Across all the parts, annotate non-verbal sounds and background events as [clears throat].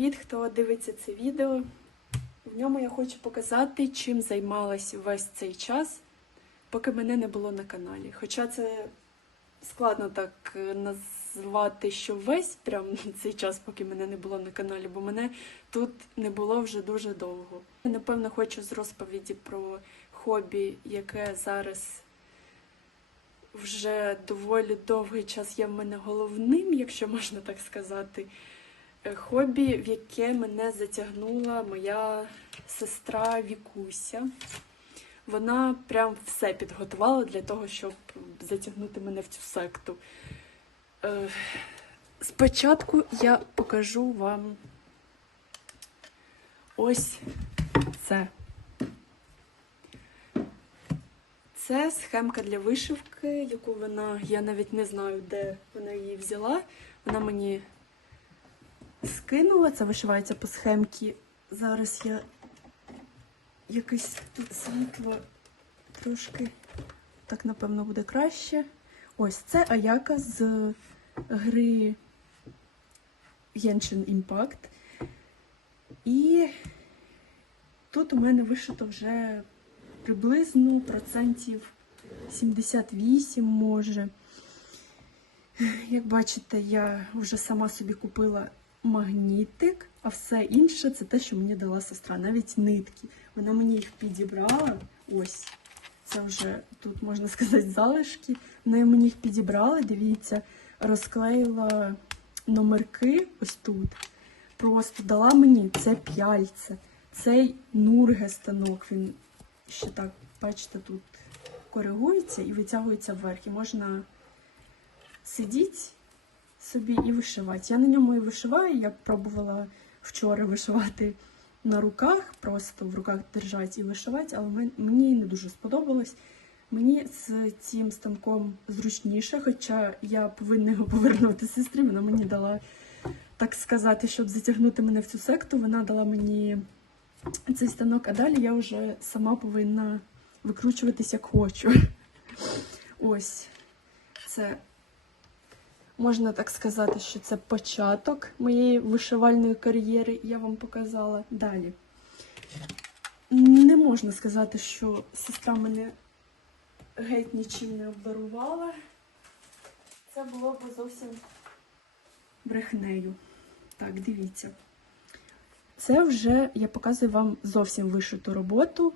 привіт, хто дивиться це відео. В ньому я хочу показати, чим займалась весь цей час, поки мене не було на каналі. Хоча це складно так е, назвати, що весь прям [laughs] цей час, поки мене не було на каналі, бо мене тут не було вже дуже довго. Я, напевно, хочу з розповіді про хобі, яке зараз вже доволі довгий час є в мене головним, якщо можна так сказати. Е, Хобі, в яке мене затягнула моя сестра Вікуся. Вона прям все підготувала для того, щоб затягнути мене в цю секту. Е, Спочатку я покажу вам ось це. Це схемка для вишивки, яку вона, я навіть не знаю, де вона її взяла. Вона мені скинула. Це вишивається по схемці. Зараз я якесь тут світло трошки. Так, напевно, буде краще. Ось це Аяка з гри Genshin Impact. І тут у мене вишито вже приблизно процентів 78 може. Як бачите, я вже сама собі купила магнітик, а все інше це те, що мені дала сестра. Навіть нитки. Вона мені їх підібрала. Ось. Це вже тут можна сказати [laughs] залишки. Вона мені їх підібрала, дивіться, розклеїла номерки ось тут. Просто дала мені це п'яльце, цей нурге станок. Він ще так, бачите, тут коригується і витягується вверх. І можна сидіти собі і вишивати. Я на ньому і вишиваю. Я пробувала вчора вишивати на руках, просто в руках держати і вишивати, але мені не дуже сподобалось. Мені з цим станком зручніше, хоча я повинна його повернути сестрі. Вона мені дала, так сказати, щоб затягнути мене в цю секту, вона дала мені цей станок, а далі я вже сама повинна викручуватись як хочу. Ось це можна так сказати, що це початок моєї вишивальної кар'єри, я вам показала далі. Не можна сказати, що сестра мене геть нічим не обдарувала. Це було б зовсім брехнею. Так, дивіться. Це вже я показую вам зовсім вишиту роботу.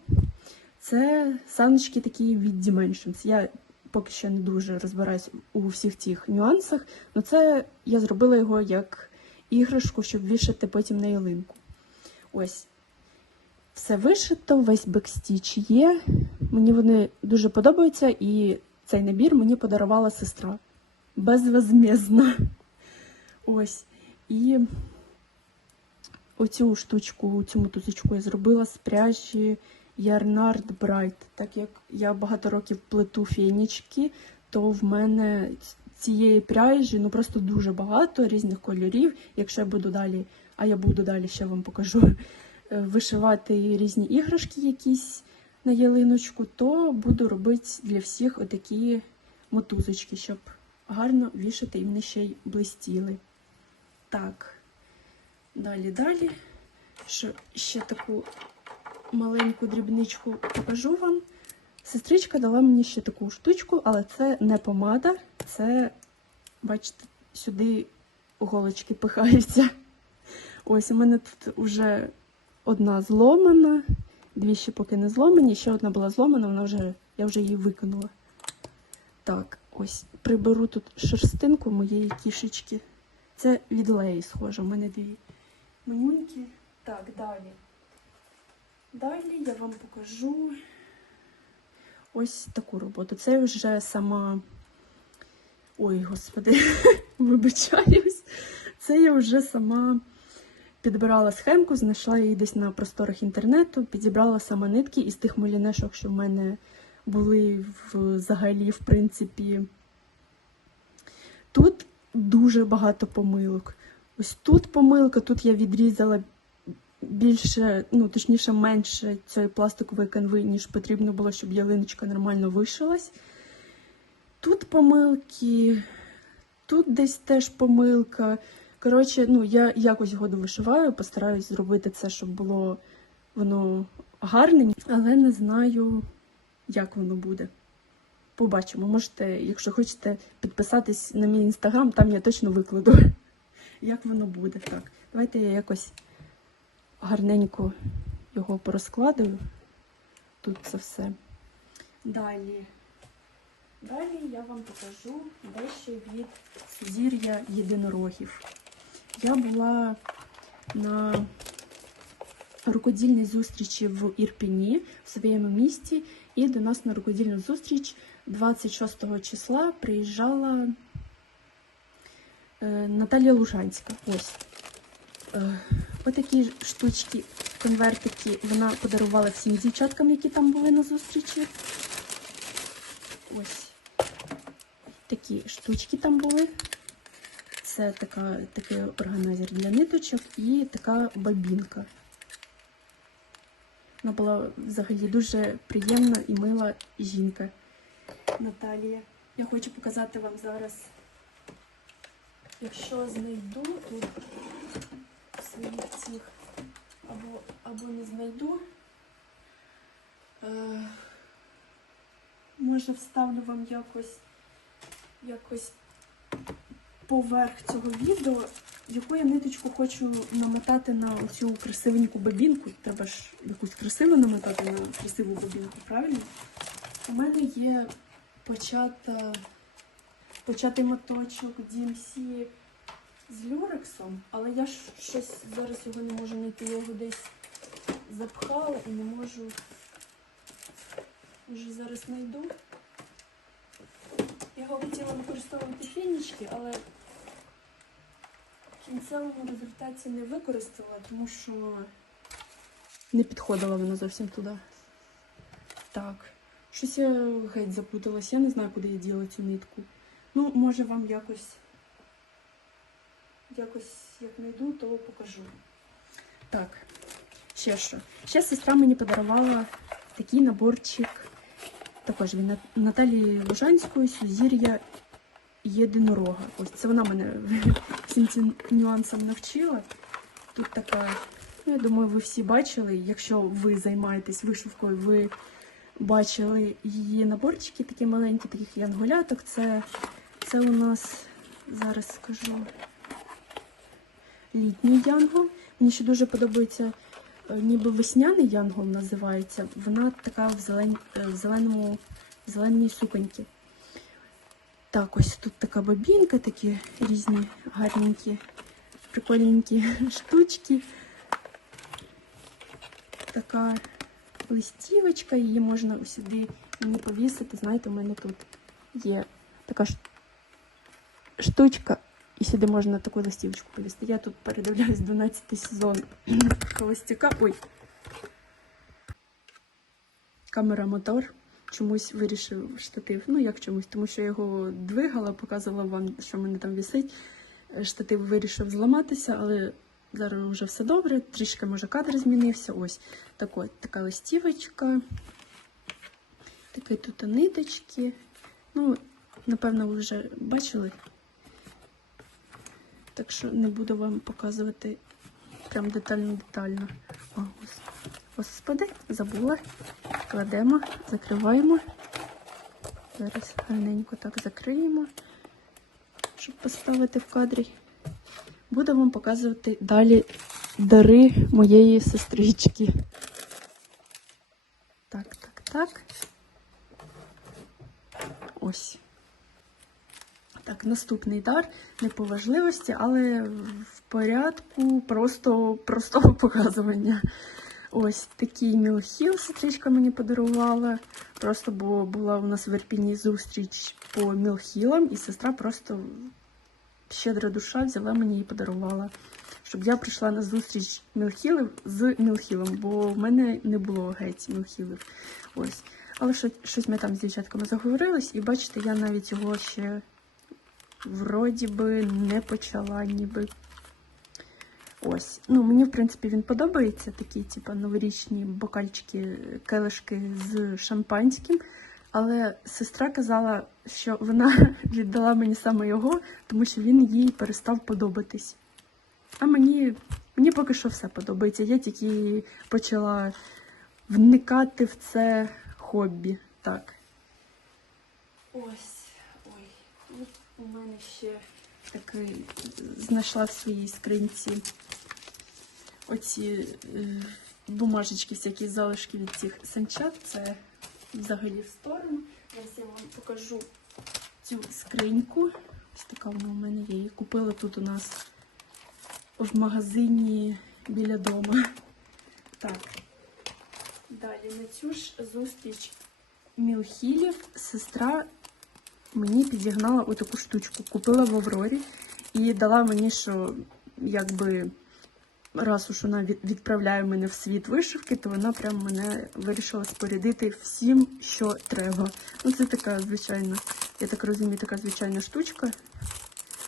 Це саночки такі від Dimensions. Я поки що не дуже розбираюсь у всіх цих нюансах, але це я зробила його як іграшку, щоб вішати потім на ялинку. Ось. Все вишито, весь бекстіч є. Мені вони дуже подобаються, і цей набір мені подарувала сестра. Безвозмездно. Ось. І оцю штучку, цю мотузочку я зробила з пряжі Ярнард Брайт. Так як я багато років плету фінічки, то в мене цієї пряжі ну просто дуже багато різних кольорів. Якщо я буду далі, а я буду далі ще вам покажу е, вишивати різні іграшки якісь на ялиночку, то буду робити для всіх отакі мотузочки, щоб гарно вішати і вони ще й блистіли. Так, далі, далі. Що ще таку маленьку дрібничку покажу вам. Сестричка дала мені ще таку штучку, але це не помада, це, бачите, сюди голочки пихаються. Ось у мене тут вже одна зломана, дві ще поки не зломані, ще одна була зломана, вона вже, я вже її викинула. Так, ось приберу тут шерстинку моєї кішечки. Це від Леї схоже, у мене дві манюньки. Так, далі. Далі я вам покажу ось таку роботу. Це вже сама. Ой, господи, [laughs] вибачаюсь. Це я вже сама підбирала схемку, знайшла її десь на просторах інтернету, підібрала сама нитки із тих молінешок, що в мене були взагалі, в принципі. Тут дуже багато помилок. Ось тут помилка, тут я відрізала більше, ну точніше, менше цієї пластикової канви, ніж потрібно було, щоб ялиночка нормально вишилась. Тут помилки, тут десь теж помилка. Коротше, ну я якось його довишиваю, постараюсь зробити це, щоб було воно гарне, але не знаю, як воно буде. Побачимо. Можете, якщо хочете, підписатись на мій інстаграм, там я точно викладу, [laughs] як воно буде. Так, давайте я якось гарненько його порозкладаю. Тут це все. Далі. Далі я вам покажу дещо від зір'я єдинорогів. Я була на рукодільній зустрічі в Ірпіні в своєму місті, і до нас на рукодільну зустріч 26 числа приїжджала е, Наталія Лужанська. Ось. Отакі штучки, конвертики вона подарувала всім дівчаткам, які там були на зустрічі. Ось такі штучки там були. Це така, такий органайзер для ниточок і така бабінка. Вона була взагалі дуже приємна і мила жінка. Наталія. Я хочу показати вам зараз, якщо знайду тут своїх цих або, або не знайду. Е, може вставлю вам якось якось поверх цього відео, яку я ниточку хочу намотати на цю красивеньку бабінку. Треба ж якусь красиву намотати на красиву бабінку, правильно? У мене є почата, початий моточок DMC з люрексом, але я щось зараз його не можу знайти, його десь запхала і не можу. Може зараз знайду. Я його хотіла використовувати фінічки, але в кінцевому результаті не використала, тому що не підходила вона зовсім туди. Так. Щось я геть запуталась, я не знаю, куди я діла цю нитку. Ну, може вам якось, якось як знайду, то покажу. Так, ще що. Ще сестра мені подарувала такий наборчик також від Нат- Наталії Лужанської Сузір'я єдинорога. Ось це вона мене [laughs] всім цим нюансам навчила. Тут така, ну, я думаю, ви всі бачили. Якщо ви займаєтесь вишивкою, ви бачили її наборчики, такі маленькі, таких янголяток. Це, це у нас зараз скажу літній янгол. Мені ще дуже подобається е, ніби весняний янгол називається. Вона така в, зелень, е, в зеленому, в зеленій суконьці. Так, ось тут така бабінка, такі різні гарненькі, прикольненькі [laughs] штучки. Така листівочка, її можна сюди мені повісити. Знаєте, у мене тут є така штучка, і сюди можна таку листівочку повісити. Я тут передивляюсь 12 сезон [clears throat] Холостяка. Ой. Камера мотор. Чомусь вирішив штатив. Ну, як чомусь, тому що я його двигала, показувала вам, що в мене там висить. Е, Штатив вирішив зламатися, але зараз вже все добре. Трішки, може, кадр змінився. Ось так от, така листівочка. Такі тут ниточки. Ну, напевно, ви вже бачили. Так що не буду вам показувати прям детально-детально. О, ось. Господи, забула. Кладемо, закриваємо. Зараз гарненько так закриємо, щоб поставити в кадрі. Буду вам показувати далі дари моєї сестрички. Так, так, так. Ось. Так, наступний дар не по важливості, але в порядку просто простого [laughs] показування. Ось такий мілхіл сестричка мені подарувала. Просто бо була у нас в Ірпіні зустріч по мілхілам, і сестра просто щедра душа взяла мені і подарувала. Щоб я прийшла на зустріч мілхілів з мілхілом, бо в мене не було геть мілхілів. Ось. Але щось ми там з дівчатками заговорились, і бачите, я навіть його ще вроді би не почала ніби. Ось. Ну, мені, в принципі, він подобається. Такі, типу, новорічні бокальчики, келишки з шампанським. Але сестра казала, що вона [laughs] віддала мені саме його, тому що він їй перестав подобатись. А мені, мені поки що все подобається. Я тільки почала вникати в це хобі. Так. Ось. У мене ще такий знайшла в своїй скринці оці е, бумажечки, всякі залишки від цих санчат. Це взагалі в сторону. Зараз я вам покажу цю скриньку. Ось така вона у мене є. Купила тут у нас в магазині біля дома. Так. Далі на цю ж зустріч Мілхілів сестра мені підігнала отаку штучку. Купила в Аврорі і дала мені, що якби раз уж вона відправляє мене в світ вишивки, то вона прям мене вирішила спорядити всім, що треба. Ну, це така звичайна, я так розумію, така звичайна штучка.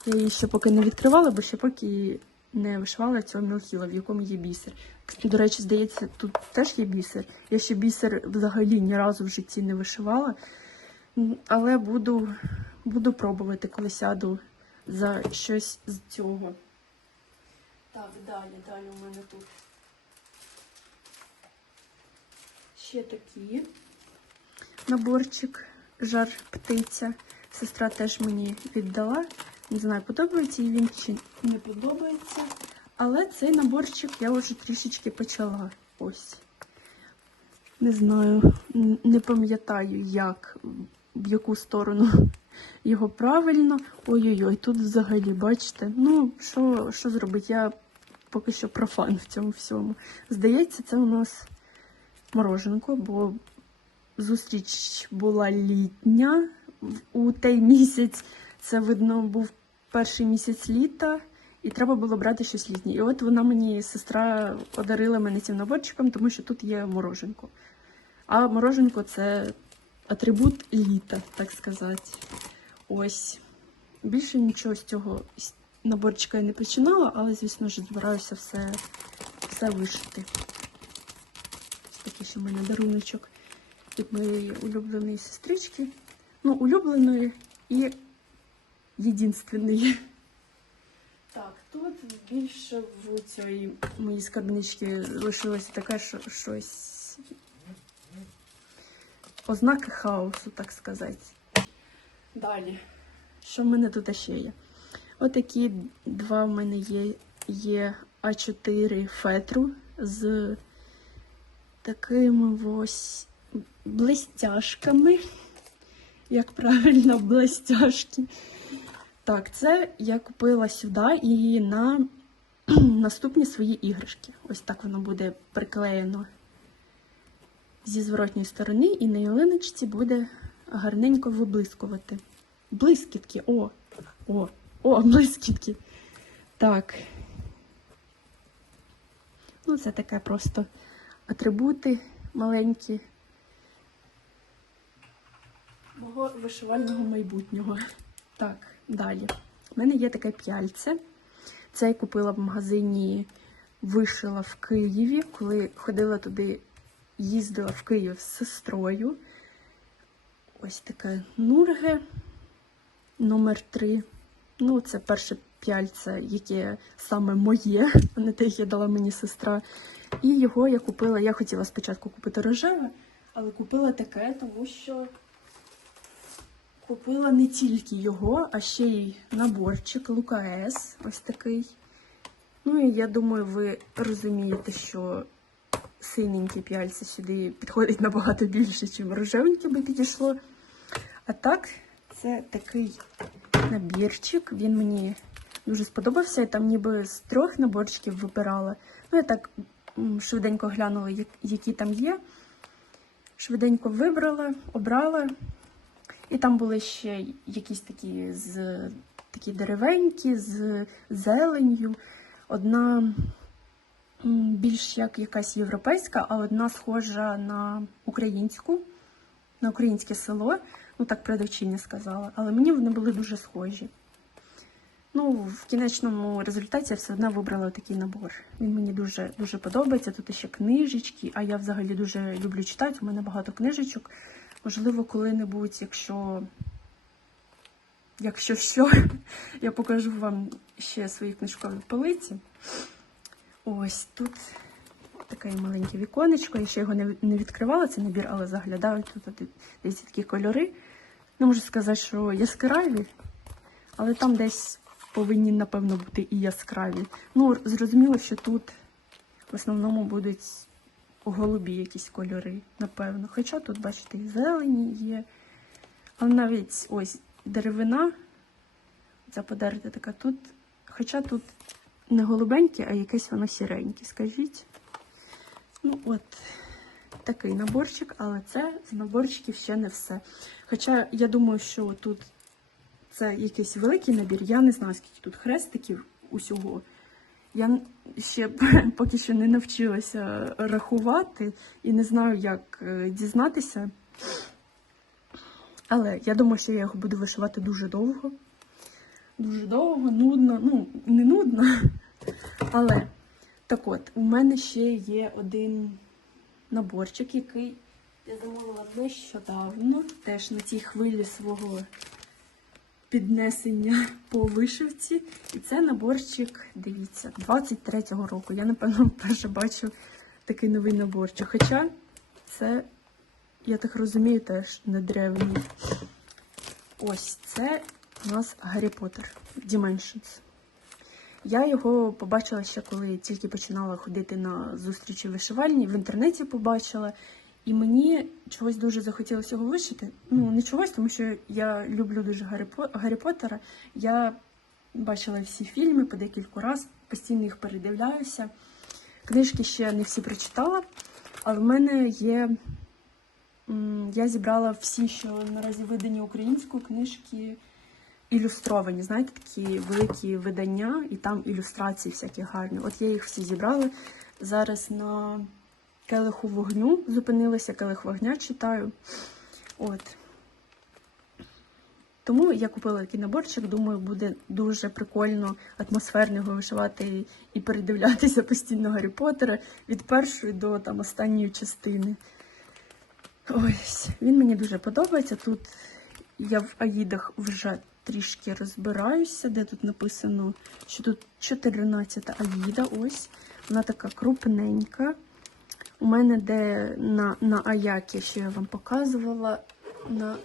Я її ще поки не відкривала, бо ще поки не вишивала цього мілхіла, в якому є бісер. До речі, здається, тут теж є бісер. Я ще бісер взагалі ні разу в житті не вишивала. Але буду, буду пробувати, коли сяду за щось з цього. Так, далі, далі у мене тут. Ще такі наборчик жар птиця. Сестра теж мені віддала. Не знаю, подобається їй він чи не подобається. Але цей наборчик я вже трішечки почала. Ось. Не знаю, не пам'ятаю, як, в яку сторону [laughs] його правильно. Ой-ой-ой, тут взагалі, бачите, ну, що, що зробити? Я поки що профан в цьому всьому. Здається, це у нас мороженко, бо зустріч була літня у той місяць. Це видно був перший місяць літа, і треба було брати щось літнє. І от вона мені, сестра, одарила мене цим наборчиком, тому що тут є мороженко. А мороженко це атрибут літа, так сказати. Ось. Більше нічого з цього наборчика я не починала, але, звісно ж, збираюся все, все вишити. Ось такий ще в мене даруночок від моєї улюбленої сестрички. Ну, улюбленої і єдинственної. Так, тут більше в цій моїй скарбничці лишилося таке, що щось. Ознаки хаосу, так сказати. Далі. Що в мене тут ще є? Отакі два в мене є, є А4 фетру з такими ось блестяшками. Як правильно, [laughs] блестяшки. Так, це я купила сюди і на [clears throat] наступні свої іграшки. Ось так воно буде приклеєно зі зворотньої сторони, і на ялиночці буде гарненько виблискувати. Блискітки, о! О, о, блискітки. Так. Ну, це таке просто атрибути маленькі мого вишивального майбутнього. Так, далі. У мене є таке п'яльце. Це я купила в магазині вишила в Києві, коли ходила туди, їздила в Київ з сестрою. Ось таке нурге номер 3. Ну, це перше п'яльце, яке саме моє, а не те, яке дала мені сестра. І його я купила. Я хотіла спочатку купити рожеве, але купила таке, тому що купила не тільки його, а ще й наборчик Лукаес. Ось такий. Ну і я думаю, ви розумієте, що синеньке п'яльце сюди підходить набагато більше, ніж рожевеньке би підійшло. А так, це такий набірчик. Він мені дуже сподобався. Я там ніби з трьох наборчиків вибирала. Ну, я так швиденько глянула, які там є. Швиденько вибрала, обрала. І там були ще якісь такі з такі деревенькі, з зеленью. Одна більш як якась європейська, а одна схожа на українську, на українське село. Ну так продавчиня сказала. Але мені вони були дуже схожі. Ну, в кінечному результаті я все одно вибрала такий набор. Він мені дуже дуже подобається. Тут ще книжечки, а я взагалі дуже люблю читати. У мене багато книжечок. Можливо, коли-небудь, якщо якщо що, [laughs] я покажу вам ще свої книжкові полиці. Ось тут таке маленьке віконечко. Я ще його не, відкривала, це набір, але заглядаю тут. Дивіться такі кольори. Не можу сказати, що яскраві, але там десь повинні, напевно, бути і яскраві. Ну, зрозуміло, що тут в основному будуть голубі якісь кольори, напевно. Хоча тут, бачите, і зелені є. Але навіть ось деревина, ця подерта така тут. Хоча тут не голубеньке, а якесь воно сіреньке, скажіть. Ну, от такий наборчик, але це з наборчиків ще не все. Хоча я думаю, що тут це якийсь великий набір. Я не знаю, скільки тут хрестиків усього. Я ще [laughs] поки що не навчилася рахувати і не знаю, як е, дізнатися. Але я думаю, що я його буду вишивати дуже довго. Дуже довго, нудно. Ну, не нудно. Але так от, у мене ще є один наборчик, який я замовила нещодавно, теж на цій хвилі свого піднесення по вишивці. І це наборчик, дивіться, 23-го року. Я, напевно, вперше бачу такий новий наборчик. Хоча це, я так розумію, теж не древній. Ось це у нас Гаррі Поттер Dimensions. Я його побачила ще коли тільки починала ходити на зустрічі вишивальні, в інтернеті побачила. І мені чогось дуже захотілося його вишити. Ну, не чогось, тому що я люблю дуже Гаррі, Гаррі Поттера. Я бачила всі фільми по декілька разів, постійно їх передивляюся. Книжки ще не всі прочитала, але в мене є. Я зібрала всі, що наразі видані українською книжки ілюстровані, знаєте, такі великі видання, і там ілюстрації всякі гарні. От я їх всі зібрала. Зараз на келиху вогню зупинилася, келих вогня читаю. От. Тому я купила такий наборчик, думаю, буде дуже прикольно, атмосферно вишивати і передивлятися постійно Гаррі Поттера від першої до там останньої частини. Ось, він мені дуже подобається. Тут я в Аїдах вже трішки розбираюся, де тут написано, що тут 14 Аїда. Ось. Вона така крупненька. У мене де на, на Аякі, що я вам показувала, на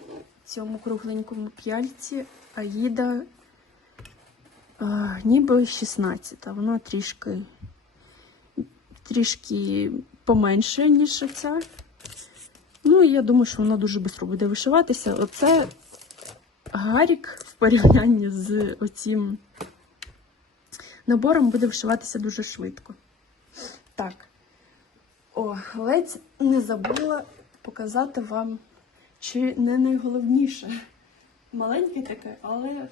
цьому кругленькому п'яльці Аїда а, ніби 16, а вона трішки, трішки поменше, ніж ця. Ну, я думаю, що воно дуже швидко буде вишиватися. Оце Гарік в порівнянні з оцім набором буде вишиватися дуже швидко. Так. О, ледь не забула показати вам, чи не найголовніше. Маленьке таке, але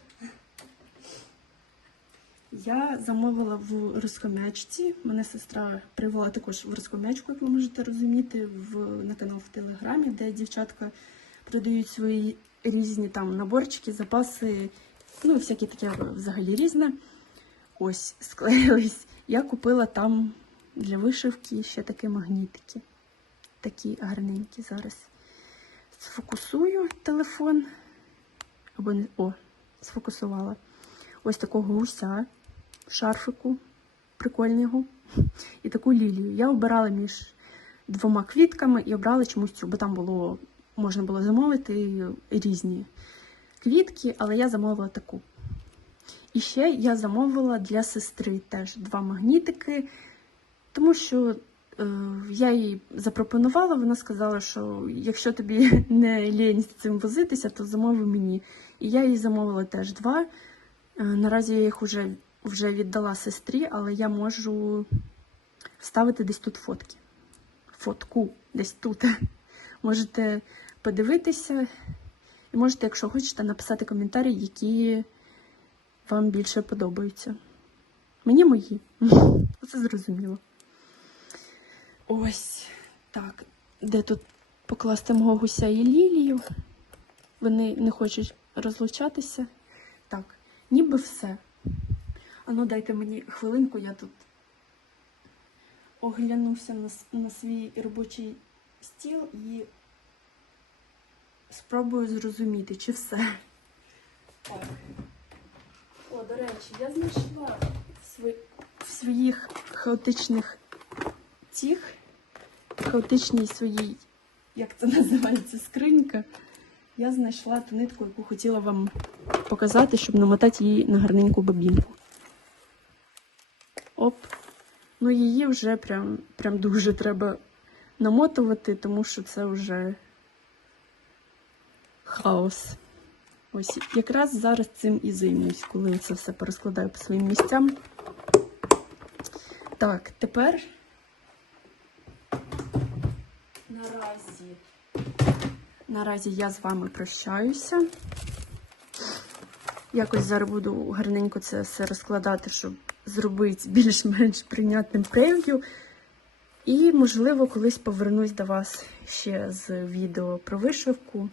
я замовила в розком'ячці. Мене сестра привела також в розком'ячку, як ви можете розуміти, в, на канал в Телеграмі, де дівчатка продають свої різні там наборчики, запаси, ну, всяке таке взагалі різне. Ось, склеїлись. Я купила там для вишивки ще такі магнітики. Такі гарненькі зараз. Сфокусую телефон. Або не. О, сфокусувала. Ось такого гуся в шарфику прикольного. І таку лілію. Я обирала між двома квітками і обрала чомусь цю, бо там було, можна було замовити різні квітки, але я замовила таку. І ще я замовила для сестри теж два магнітики, тому що е, я їй запропонувала, вона сказала, що якщо тобі [laughs] не лінь з цим возитися, то замови мені. І я їй замовила теж два. Е, наразі я їх вже, вже віддала сестрі, але я можу вставити десь тут фотки. Фотку десь тут. [laughs] Можете подивитися, і можете, якщо хочете, написати коментарі, які вам більше подобаються. Мені мої. [laughs] Це зрозуміло. Ось так. Де тут покласти мого гуся і лілію? Вони не хочуть розлучатися. Так, ніби все. Ану, дайте мені хвилинку, я тут оглянуся на, на свій робочий стіл і спробую зрозуміти, чи все. Так. О, до речі, я знайшла в, своїх хаотичних цих, хаотичній своїй, як це називається, скринька. Я знайшла ту нитку, яку хотіла вам показати, щоб намотати її на гарненьку бобінку. Оп. Ну, її вже прям, прям дуже треба намотувати, тому що це вже хаос. Ось якраз зараз цим і займусь, коли це все порозкладаю по своїм місцям. Так, тепер наразі, наразі я з вами прощаюся. Якось зараз буду гарненько це все розкладати, щоб зробити більш-менш прийнятним прев'ю. І, можливо, колись повернусь до вас ще з відео про вишивку.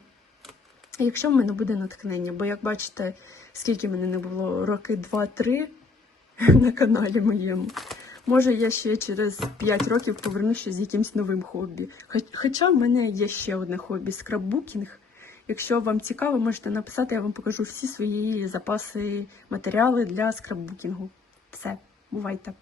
Якщо в мене буде натхнення, бо як бачите, скільки мене не було, роки 2-3 [laughs] на каналі моєму. Може, я ще через 5 років повернуся з якимось новим хобі. Хоча в мене є ще одне хобі скраббукінг. Якщо вам цікаво, можете написати, я вам покажу всі свої запаси, матеріали для скраббукінгу. Все, бувайте!